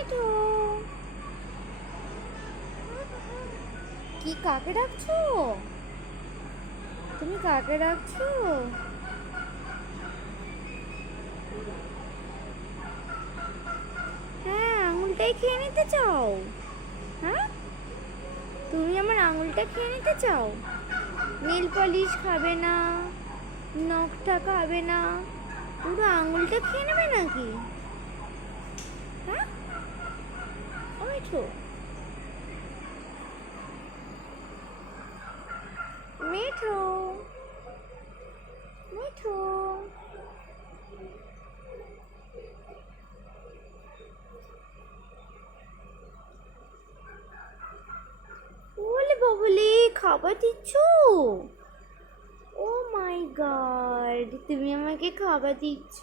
মিঠু, কি কাকে ডাকছো? তুমি কাকে ডাকছো? হ্যাঁ, আঙুলটাই খেয়ে নিতে চাও? হ্যাঁ, তুমি আমার আঙুলটা খেয়ে নিতে চাও? নেল পলিশ খাবে না, নখটা খাবে না, পুরো আঙুলটা খেয়ে নেবে নাকি? হ্যাঁ, ও মিঠু, মিঠু, মিঠু, ওলে বাবুলে, খাবার দিচ্ছ? ও মাই গড, তুমি আমাকে খাবার দিচ্ছ?